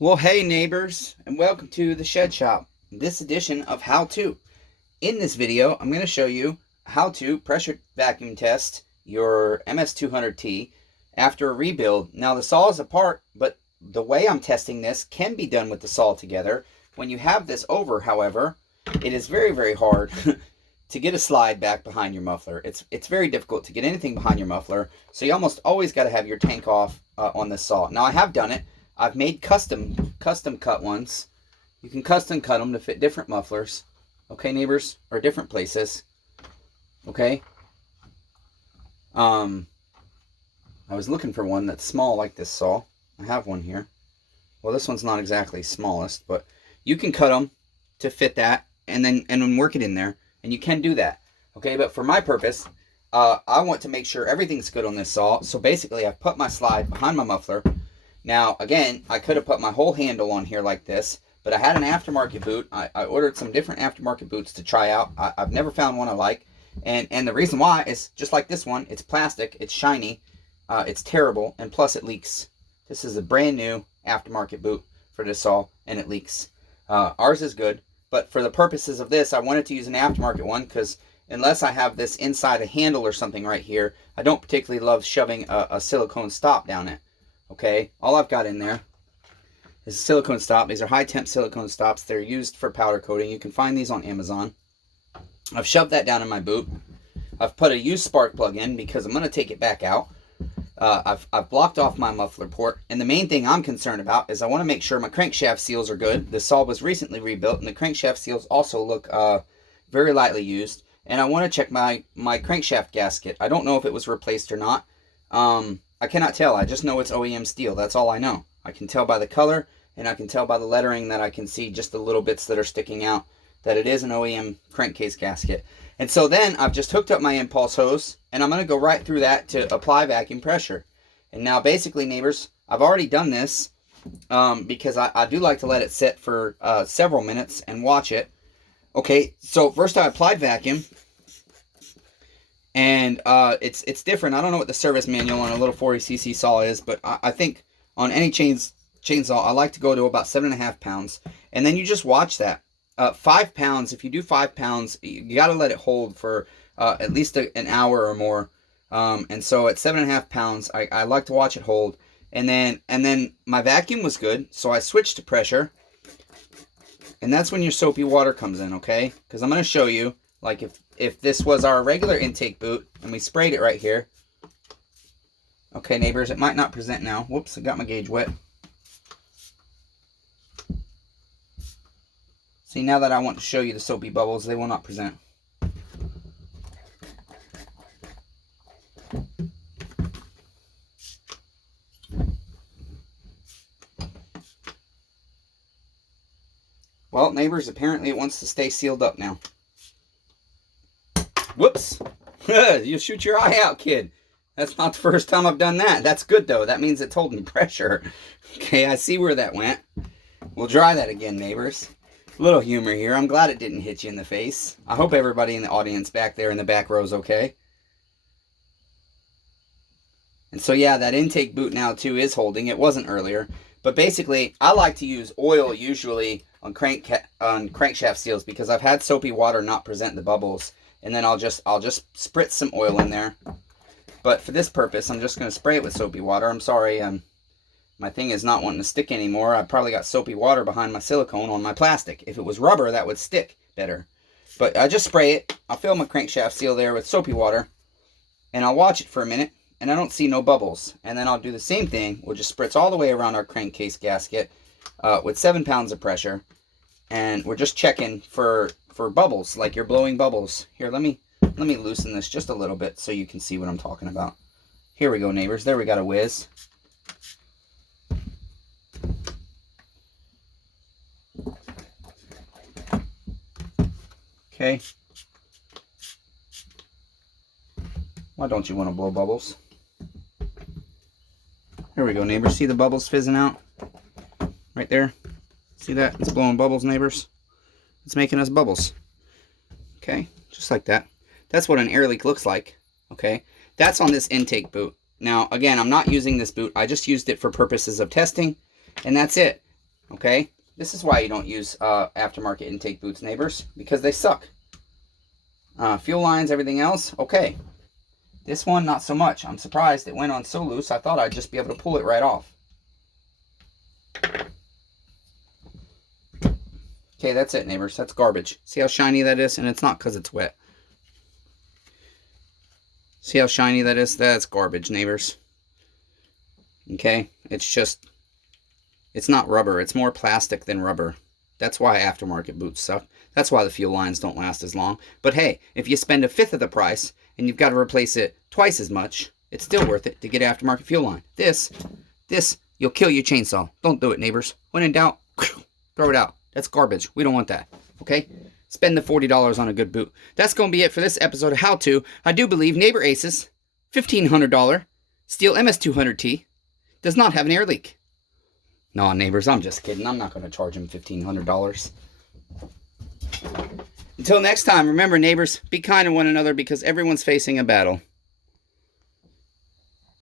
Well, hey neighbors, and welcome to the Shed Shop. This edition of How To. In this video, I'm going to show you how to pressure vacuum test your MS200T after a rebuild. Now, the saw is apart, but the way I'm testing this can be done with the saw together. When you have this over, however, it is very, very hard to get a slide back behind your muffler. It's very difficult to get anything behind your muffler, so you almost always got to have your tank off on this saw. Now, I have done it. I've made custom cut ones. You can custom cut them to fit different mufflers, okay, neighbors, or different places, okay. I was looking for one that's small like this saw. I have one here. Well, this one's not exactly smallest, but you can cut them to fit that, and then work it in there, and you can do that, okay. But for my purpose, I want to make sure everything's good on this saw. So basically, I've put my slide behind my muffler. Now, again, I could have put my whole handle on here like this, but I had an aftermarket boot. I ordered some different aftermarket boots to try out. I've never found one I like. And the reason why is just like this one. It's plastic. It's shiny. It's terrible. And plus, it leaks. This is a brand new aftermarket boot for this saw, and it leaks. Ours is good. But for the purposes of this, I wanted to use an aftermarket one because unless I have this inside a handle or something right here, I don't particularly love shoving a silicone stop down it. Okay, all I've got in there is a silicone stop. These are high temp silicone stops. They're used for powder coating. You can find these on Amazon. I've shoved that down in my boot. I've put a used spark plug in because I'm going to take it back out. I've blocked off my muffler port. And the main thing I'm concerned about is I want to make sure my crankshaft seals are good. The saw was recently rebuilt, and the crankshaft seals also look very lightly used. And I want to check my crankshaft gasket. I don't know if it was replaced or not. I cannot tell. I just know it's OEM Stihl. That's all I know. I can tell by the color, and I can tell by the lettering that I can see just the little bits that are sticking out that it is an OEM crankcase gasket. And so then I've just hooked up my impulse hose, and I'm going to go right through that to apply vacuum pressure. And now basically, neighbors, I've already done this because I do like to let it sit for several minutes and watch it. Okay, so first I applied vacuum. And it's different. I don't know what the service manual on a little 40cc saw is, but I think on any chainsaw, I like to go to about 7.5 pounds. And then you just watch that. 5 pounds, if you do 5 pounds, you got to let it hold for at least an hour or more. And so at 7.5 pounds, I like to watch it hold. And then my vacuum was good, so I switched to pressure. And that's when your soapy water comes in, okay? Because I'm going to show you, like if this was our regular intake boot and we sprayed it right here. Okay, neighbors, it might not present now. Whoops, I got my gauge wet. See, now that I want to show you the soapy bubbles, they will not present. Well, neighbors, apparently it wants to stay sealed up now. Whoops. You'll shoot your eye out, kid. That's not the first time I've done that. That's good, though. That means it's holding pressure. Okay, I see where that went. We'll try that again, neighbors. A little humor here. I'm glad it didn't hit you in the face. I hope everybody in the audience back there in the back row is okay. And so, yeah, that intake boot now, too, is holding. It wasn't earlier. But basically, I like to use oil usually on crankshaft seals because I've had soapy water not present the bubbles. And then I'll just spritz some oil in there. But for this purpose, I'm just going to spray it with soapy water. I'm sorry, my thing is not wanting to stick anymore. I probably got soapy water behind my silicone on my plastic. If it was rubber, that would stick better. But I just spray it. I'll fill my crankshaft seal there with soapy water. And I'll watch it for a minute. And I don't see no bubbles. And then I'll do the same thing. We'll just spritz all the way around our crankcase gasket with 7 pounds of pressure. And we're just checking for bubbles, like you're blowing bubbles. Here, let me loosen this just a little bit so you can see what I'm talking about. Here we go, neighbors. There we got a whiz. Okay. Why don't you want to blow bubbles? Here we go, neighbors. See the bubbles fizzing out? Right there. See that? It's blowing bubbles, neighbors. It's making us bubbles. Okay, just like that. That's what an air leak looks like. Okay, that's on this intake boot. Now, again, I'm not using this boot. I just used it for purposes of testing, and that's it. Okay? This is why you don't use aftermarket intake boots, neighbors, because they suck. Fuel lines, everything else, okay. This one, not so much. I'm surprised it went on so loose. I thought I'd just be able to pull it right off. Okay, that's it, neighbors. That's garbage. See how shiny that is? And it's not because it's wet. See how shiny that is? That's garbage, neighbors. Okay? It's just, it's not rubber. It's more plastic than rubber. That's why aftermarket boots suck. That's why the fuel lines don't last as long. But hey, if you spend a fifth of the price and you've got to replace it twice as much, it's still worth it to get aftermarket fuel line. This, you'll kill your chainsaw. Don't do it, neighbors. When in doubt, throw it out. That's garbage. We don't want that. Okay? Spend the $40 on a good boot. That's going to be it for this episode of How To. I do believe Neighbor Ace's $1,500 Stihl MS200T does not have an air leak. No, neighbors, I'm just kidding. I'm not going to charge him $1,500. Until next time, remember, neighbors, be kind to one another because everyone's facing a battle.